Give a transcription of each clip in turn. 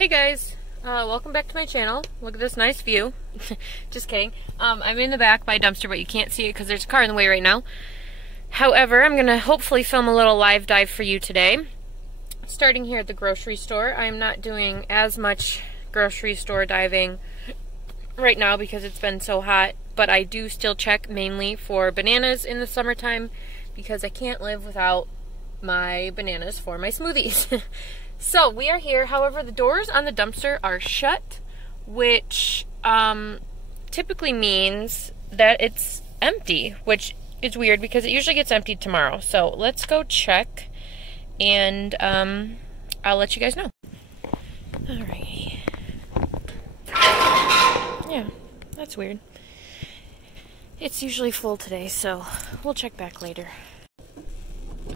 Hey guys, welcome back to my channel. Look at this nice view. Just kidding. I'm in the back by a dumpster, but you can't see it because there's a car in the way right now. However, I'm going to hopefully film a little live dive for you today. Starting here at the grocery store. I'm not doing as much grocery store diving right now because it's been so hot, but I do still check mainly for bananas in the summertime because I can't live without my bananas for my smoothies. So we are here. However, the doors on the dumpster are shut, which typically means that it's empty, which is weird because it usually gets emptied tomorrow. So let's go check, and I'll let you guys know. Alrighty. Yeah, that's weird. It's usually full today, so we'll check back later.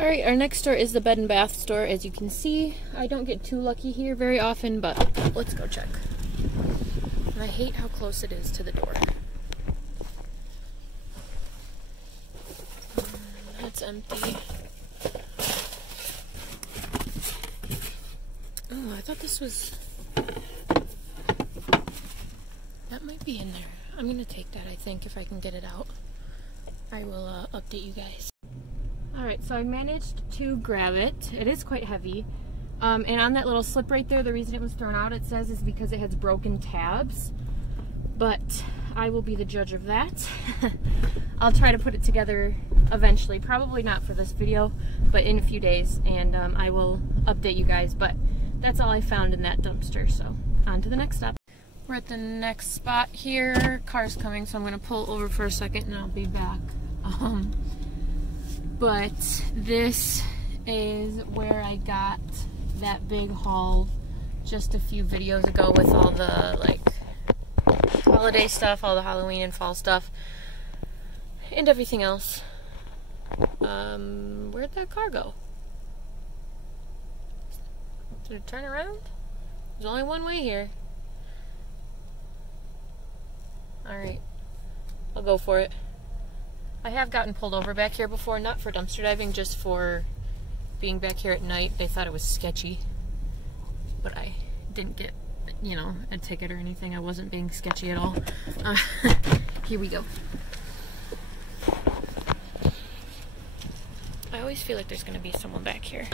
Alright, our next store is the Bed and Bath store. As you can see, I don't get too lucky here very often, but let's go check. And I hate how close it is to the door. That's empty. Oh, I thought this was... That might be in there. I'm gonna take that, I think, if I can get it out. I will update you guys. Alright, so I managed to grab it. It is quite heavy. And on that little slip right there, the reason it was thrown out, it says, is because it has broken tabs. But I will be the judge of that. I'll try to put it together eventually. Probably not for this video, but in a few days. And I will update you guys. But that's all I found in that dumpster. So on to the next stop. We're at the next spot here. Car's coming, so I'm going to pull over for a second and I'll be back. But this is where I got that big haul just a few videos ago with all the like holiday stuff, all the Halloween and fall stuff, and everything else. Where'd that car go? Did it turn around? There's only one way here. Alright, I'll go for it. I have gotten pulled over back here before, not for dumpster diving, just for being back here at night. They thought it was sketchy, but I didn't get, you know, a ticket or anything. I wasn't being sketchy at all. Here we go. I always feel like there's going to be someone back here.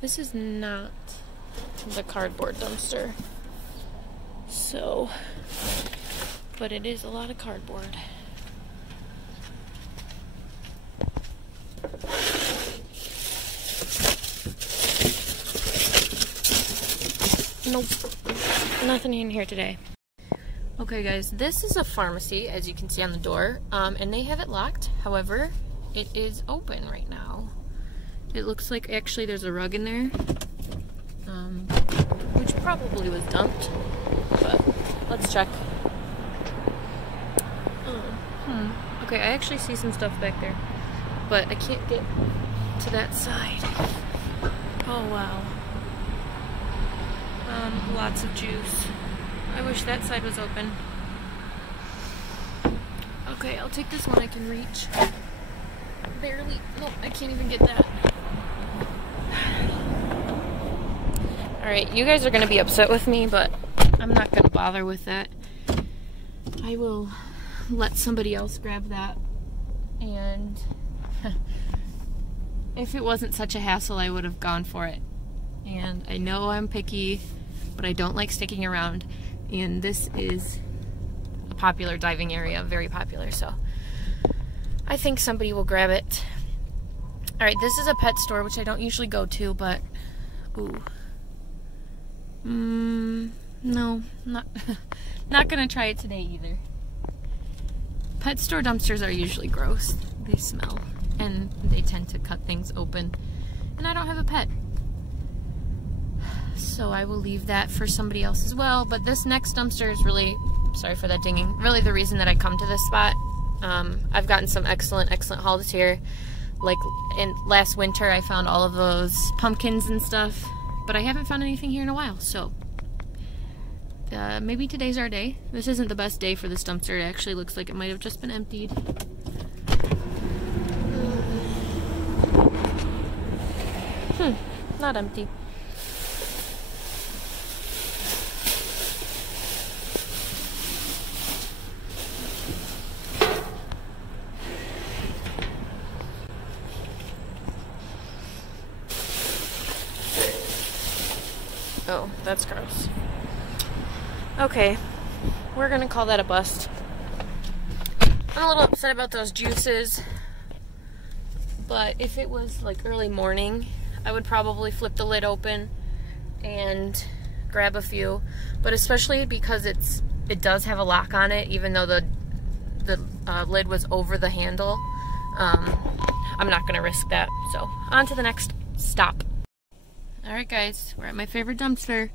This is not the cardboard dumpster, so... But it is a lot of cardboard. Nope. Nothing in here today. Okay guys, this is a pharmacy, as you can see on the door, and they have it locked. However, it is open right now. It looks like actually there's a rug in there, which probably was dumped, but let's check. Okay, I actually see some stuff back there, but I can't get to that side. Oh wow. Lots of juice. I wish that side was open. Okay, I'll take this one I can reach. Barely. Nope, I can't even get that. Alright, you guys are going to be upset with me, but I'm not going to bother with that. I will let somebody else grab that, and if it wasn't such a hassle I would have gone for it. And I know I'm picky, but I don't like sticking around, and this is a popular diving area, very popular, so I think somebody will grab it. Alright, this is a pet store, which I don't usually go to, but ooh. No, not gonna try it today either. Pet store dumpsters are usually gross. They smell, and they tend to cut things open. And I don't have a pet, so I will leave that for somebody else as well. But this next dumpster is really, sorry for that dinging, really the reason that I come to this spot. I've gotten some excellent hauls here. Like in last winter I found all of those pumpkins and stuff, but I haven't found anything here in a while, so maybe today's our day. This isn't the best day for this dumpster. It actually looks like it might have just been emptied. Not empty. Oh, that's gross. Okay, we're gonna call that a bust. I'm a little upset about those juices, but if it was like early morning, I would probably flip the lid open and grab a few, but especially because it does have a lock on it, even though the lid was over the handle, I'm not gonna risk that. So on to the next stop. Alright guys, we're at my favorite dumpster.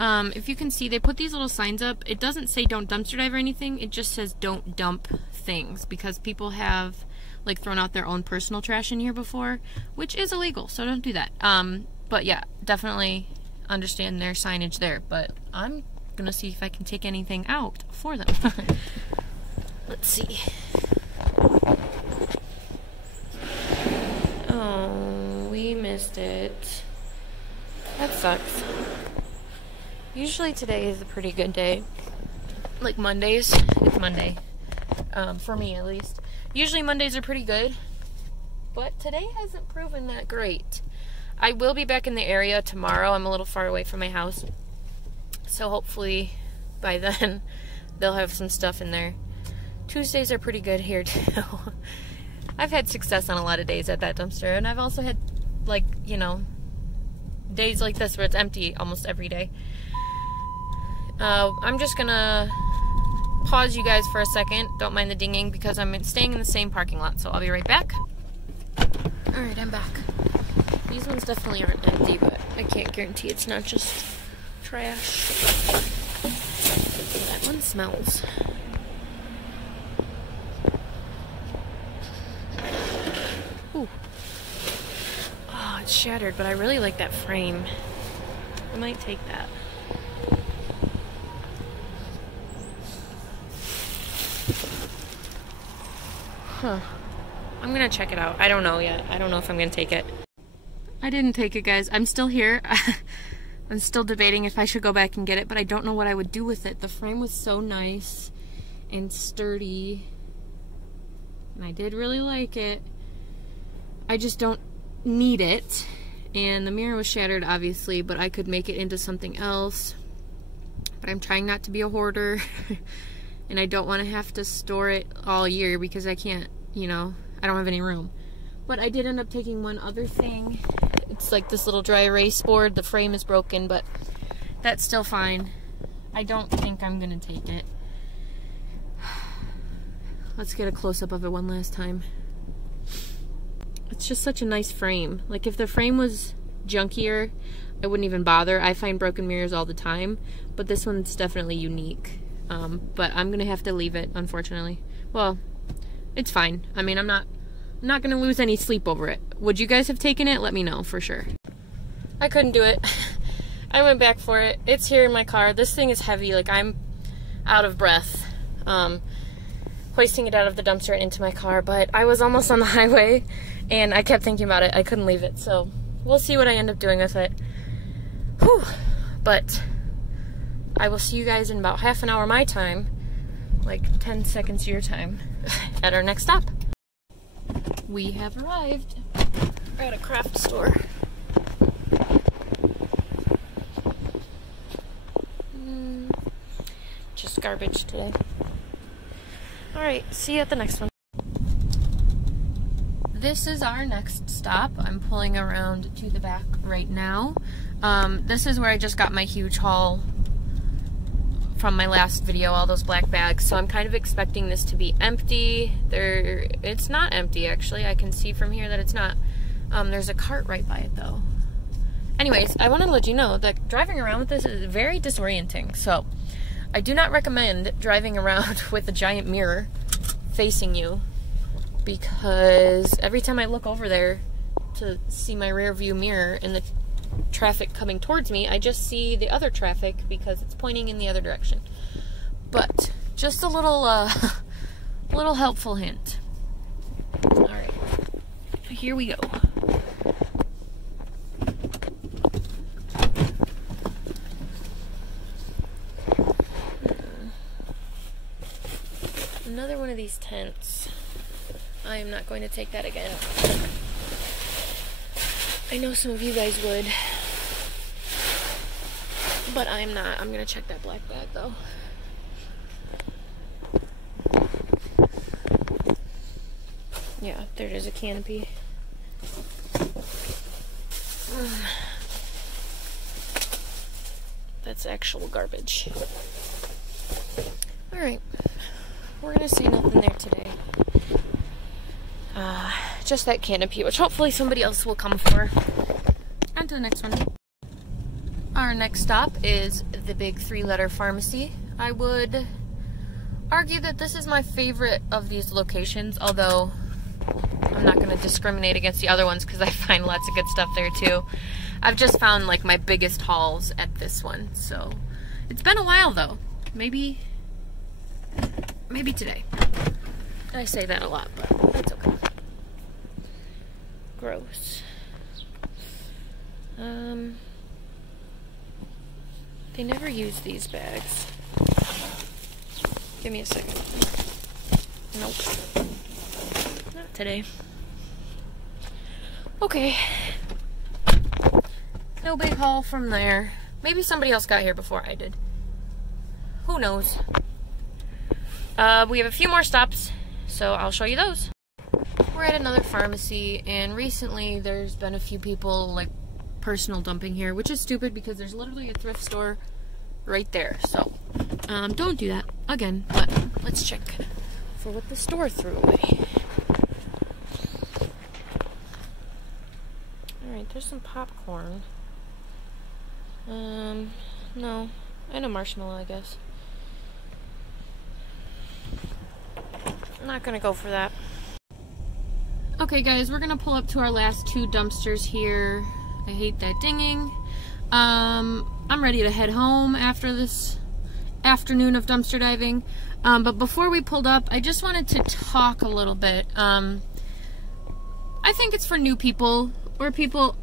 If you can see, they put these little signs up. It doesn't say don't dumpster dive or anything, it just says don't dump things, because people have like thrown out their own personal trash in here before, which is illegal, so don't do that. But yeah, definitely understand their signage there, but I'm gonna see if I can take anything out for them. Let's see. Oh, we missed it. That sucks. Usually today is a pretty good day. Like Mondays, it's Monday. For me at least. Usually Mondays are pretty good, but today hasn't proven that great. I will be back in the area tomorrow. I'm a little far away from my house, so hopefully by then they'll have some stuff in there. Tuesdays are pretty good here too. I've had success on a lot of days at that dumpster, and I've also had, like, you know, days like this where it's empty almost every day. I'm just gonna pause you guys for a second. Don't mind the dinging because I'm staying in the same parking lot, so I'll be right back. Alright, I'm back. These ones definitely aren't empty, but I can't guarantee it's not just trash. That one smells. Ooh. Oh, it's shattered, but I really like that frame. I might take that. Huh. I'm gonna check it out. I don't know yet. I don't know if I'm gonna take it. I didn't take it, guys. I'm still here. I'm still debating if I should go back and get it, but I don't know what I would do with it. The frame was so nice and sturdy, and I did really like it. I just don't need it. And the mirror was shattered, obviously, but I could make it into something else. But I'm trying not to be a hoarder. And I don't want to have to store it all year because I can't, you know, I don't have any room. But I did end up taking one other thing. It's like this little dry erase board. The frame is broken, but that's still fine. I don't think I'm going to take it. Let's get a close-up of it one last time. It's just such a nice frame. Like, if the frame was junkier, I wouldn't even bother. I find broken mirrors all the time, but this one's definitely unique. But I'm gonna have to leave it, unfortunately. Well, it's fine. I mean, I'm not gonna lose any sleep over it. Would you guys have taken it? Let me know for sure. I couldn't do it. I went back for it. It's here in my car. This thing is heavy. Like, I'm out of breath. Hoisting it out of the dumpster and into my car, but I was almost on the highway and I kept thinking about it. I couldn't leave it, so we'll see what I end up doing with it. Whew. But I will see you guys in about half an hour my time, like 10 seconds your time, at our next stop. We have arrived at a craft store. Just garbage today. Alright, see you at the next one. This is our next stop. I'm pulling around to the back right now. This is where I just got my huge haul from my last video, all those black bags. So I'm kind of expecting this to be empty. It's not empty, actually. I can see from here that it's not. There's a cart right by it, though. Anyways, I wanted to let you know that driving around with this is very disorienting. So I do not recommend driving around with a giant mirror facing you, because every time I look over there to see my rear view mirror and the traffic coming towards me, I just see the other traffic because it's pointing in the other direction. But just a little little helpful hint. Alright, here we go. Another one of these tents. I am not going to take that again. I know some of you guys would. But I'm not. I'm gonna check that black bag though. Yeah, there is a canopy. That's actual garbage. Alright. We're gonna say nothing there today. Just that canopy, which hopefully somebody else will come for. On to the next one. Our next stop is the big 3-letter pharmacy. I would argue that this is my favorite of these locations, although I'm not going to discriminate against the other ones because I find lots of good stuff there too. I've just found like my biggest hauls at this one, so it's been a while though. Maybe today. I say that a lot, but that's okay. Gross. They never use these bags. Give me a second. Nope. Not today. Okay. No big haul from there. Maybe somebody else got here before I did. Who knows? We have a few more stops, so I'll show you those. We're at another pharmacy, and recently there's been a few people like personal dumping here, which is stupid because there's literally a thrift store right there. So don't do that again, but let's check for what the store threw away. Alright, there's some popcorn. No, and a marshmallow, I guess. I'm not gonna go for that. Okay guys, we're gonna pull up to our last 2 dumpsters here. I hate that dinging. I'm ready to head home after this afternoon of dumpster diving. But before we pulled up, I just wanted to talk a little bit. I think it's for new people or people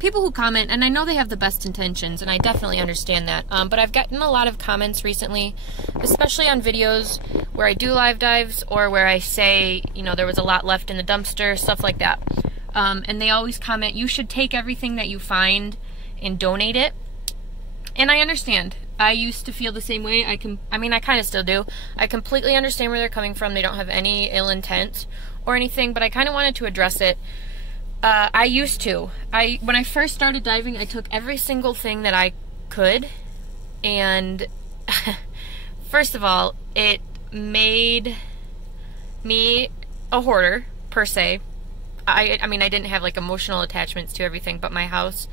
who comment, and I know they have the best intentions, and I definitely understand that. But I've gotten a lot of comments recently, especially on videos where I do live dives or where I say, you know, there was a lot left in the dumpster, stuff like that. And they always comment, you should take everything that you find and donate it. And I understand. I used to feel the same way. I mean, I kind of still do. I completely understand where they're coming from. They don't have any ill intent or anything, but I kind of wanted to address it. I used to. When I first started diving, I took every single thing that I could, and first of all, it made me a hoarder, per se. I mean, I didn't have like emotional attachments to everything, but my house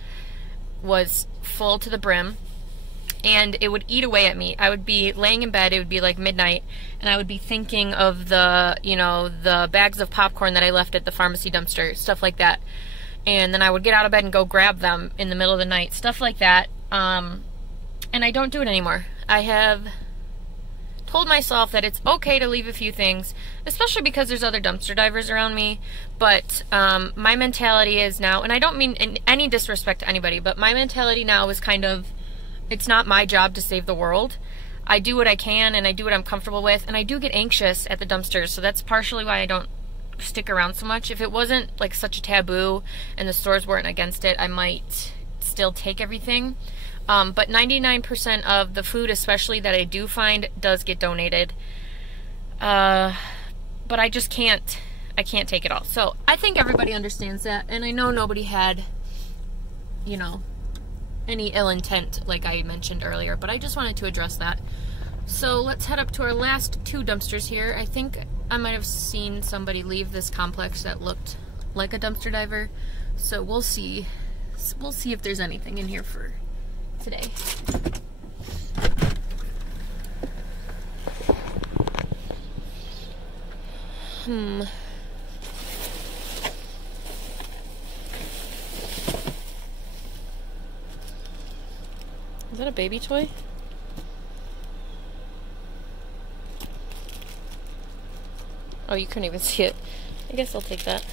was full to the brim, and it would eat away at me. I would be laying in bed, it would be like midnight, and I would be thinking of the, you know, the bags of popcorn that I left at the pharmacy dumpster, stuff like that. And then I would get out of bed and go grab them in the middle of the night, stuff like that. And I don't do it anymore. I have told myself that it's okay to leave a few things, especially because there's other dumpster divers around me. But my mentality is now, and I don't mean in any disrespect to anybody, but my mentality now is kind of, it's not my job to save the world. I do what I can, and I do what I'm comfortable with, and I do get anxious at the dumpsters, so that's partially why I don't stick around so much. If it wasn't like such a taboo and the stores weren't against it, I might still take everything. But 99% of the food, especially that I do find, does get donated. But I just can't, I can't take it all. So I think everybody understands that, and I know nobody had, you know, any ill intent like I mentioned earlier, but I just wanted to address that. So let's head up to our last 2 dumpsters here. I think I might have seen somebody leave this complex that looked like a dumpster diver, so we'll see. We'll see if there's anything in here for today. Is that a baby toy? Oh, you couldn't even see it. I guess I'll take that.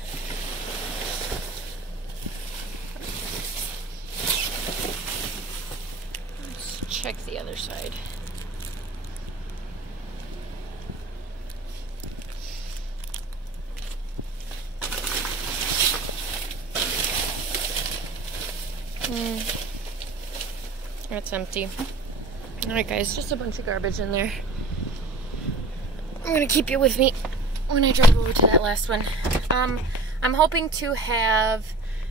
Let's check the other side. That's empty. Alright guys, just a bunch of garbage in there. I'm gonna keep you with me when I drive over to that last one. I'm hoping to have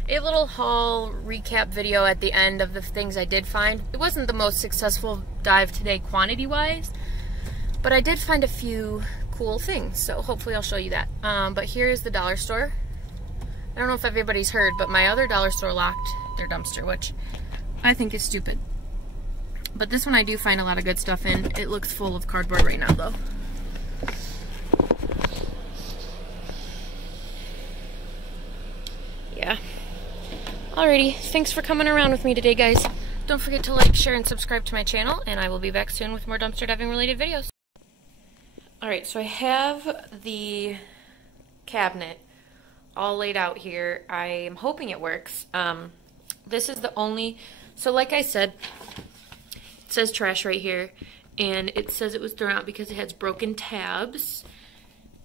a little haul recap video at the end of the things I did find. It wasn't the most successful dive today quantity-wise, but I did find a few cool things, so hopefully I'll show you that. But here is the dollar store. I don't know if everybody's heard, but my other dollar store locked their dumpster, which I think is stupid. But this one I do find a lot of good stuff in. It looks full of cardboard right now, though. Yeah. Alrighty, thanks for coming around with me today, guys. Don't forget to like, share, and subscribe to my channel, and I will be back soon with more dumpster diving related videos. Alright, so I have the cabinet all laid out here. I am hoping it works. This is the only, so like I said, it says trash right here, and it says it was thrown out because it has broken tabs.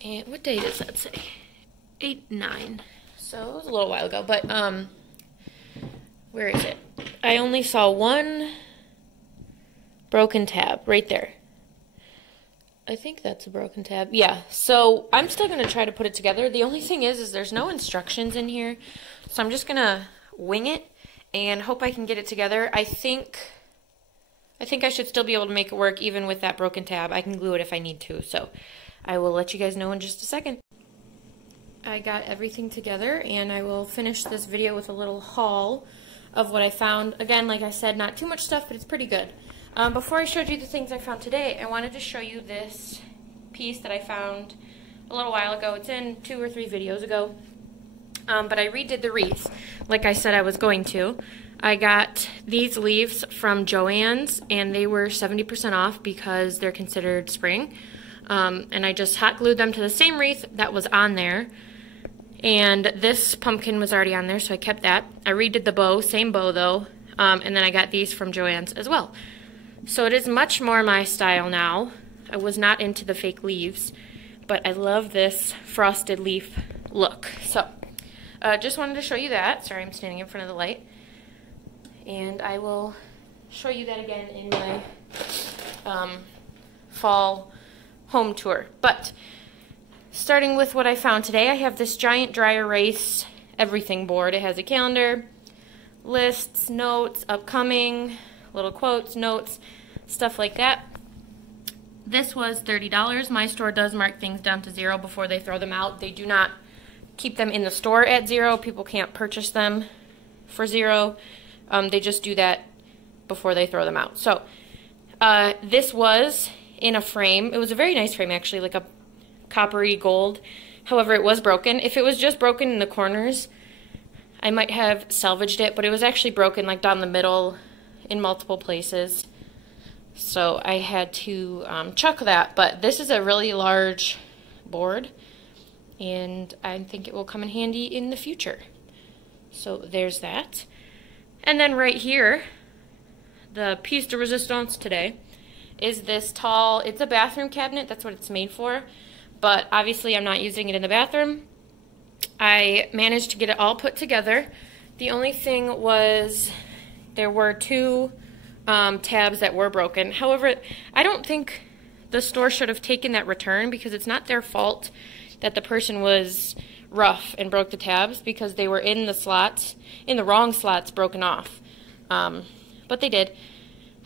And what day does that say? 8/9. So it was a little while ago, but where is it? I only saw one broken tab right there. I think that's a broken tab. Yeah, so I'm still going to try to put it together. The only thing is there's no instructions in here, so I'm just going to wing it and hope I can get it together. I think I should still be able to make it work even with that broken tab. I can glue it if I need to, so I will let you guys know in just a second. I got everything together, and I will finish this video with a little haul of what I found. Again, like I said, not too much stuff, but it's pretty good. Before I showed you the things I found today, I wanted to show you this piece that I found a little while ago. It's in 2 or 3 videos ago, but I redid the wreath like I said I was going to. I got these leaves from Joann's, and they were 70% off because they're considered spring. And I just hot glued them to the same wreath that was on there. And this pumpkin was already on there, so I kept that. I redid the bow, same bow though, and then I got these from Joann's as well. So it is much more my style now. I was not into the fake leaves, but I love this frosted leaf look. So, just wanted to show you that. Sorry, I'm standing in front of the light. And I will show you that again in my fall home tour. But starting with what I found today, I have this giant dry erase everything board. It has a calendar, lists, notes, upcoming, little quotes, notes, stuff like that. This was $30. My store does mark things down to 0 before they throw them out. They do not keep them in the store at 0. People can't purchase them for 0. They just do that before they throw them out. So this was in a frame. It was a very nice frame, actually, like a coppery gold. However, it was broken. If it was just broken in the corners, I might have salvaged it, but it was actually broken like down the middle in multiple places. So I had to chuck that. But this is a really large board, and I think it will come in handy in the future. So there's that. And then right here, the piece de resistance today is this tall, it's a bathroom cabinet, that's what it's made for, but obviously I'm not using it in the bathroom. I managed to get it all put together. The only thing was there were 2 tabs that were broken. However, I don't think the store should have taken that return because it's not their fault that the person was rough and broke the tabs because they were in the slots, in the wrong slots, broken off. But they did.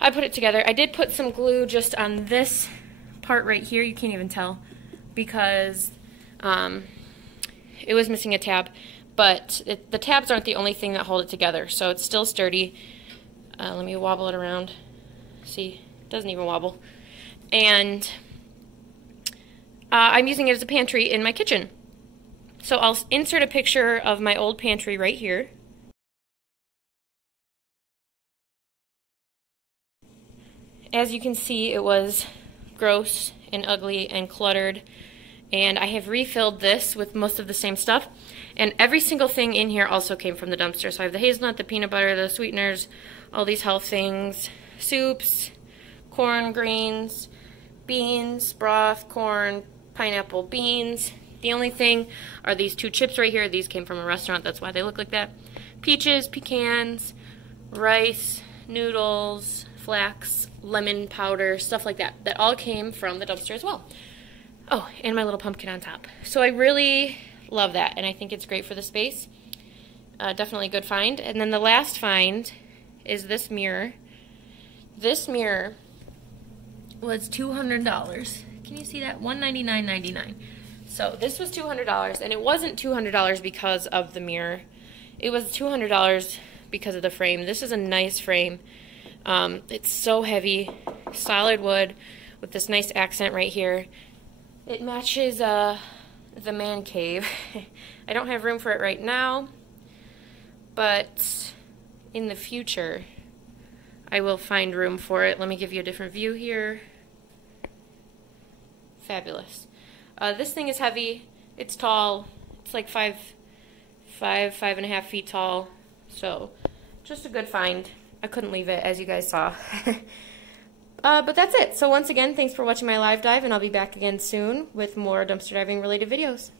I put it together. I did put some glue just on this part right here. You can't even tell because it was missing a tab. But the tabs aren't the only thing that hold it together, so it's still sturdy. Let me wobble it around. See, it doesn't even wobble. And I'm using it as a pantry in my kitchen. So I'll insert a picture of my old pantry right here. As you can see, it was gross and ugly and cluttered, and I have refilled this with most of the same stuff, and every single thing in here also came from the dumpster. So I have the hazelnut, the peanut butter, the sweeteners, all these health things, soups, corn, grains, beans, broth, corn, pineapple, beans. The only thing are these 2 chips right here. These came from a restaurant, that's why they look like that. Peaches, pecans, rice, noodles, flax, lemon powder, stuff like that. That all came from the dumpster as well. Oh, and my little pumpkin on top. So I really love that, and I think it's great for the space. Definitely a good find. And then the last find is this mirror. This mirror was $200. Can you see that? $199.99. So this was $200, and it wasn't $200 because of the mirror. It was $200 because of the frame. This is a nice frame. It's so heavy, solid wood with this nice accent right here. It matches the man cave. I don't have room for it right now, but in the future I will find room for it. Let me give you a different view here. Fabulous. This thing is heavy. It's tall. It's like 5.5 feet tall. So just a good find. I couldn't leave it, as you guys saw. But that's it. So once again, thanks for watching my live dive, and I'll be back again soon with more dumpster diving related videos.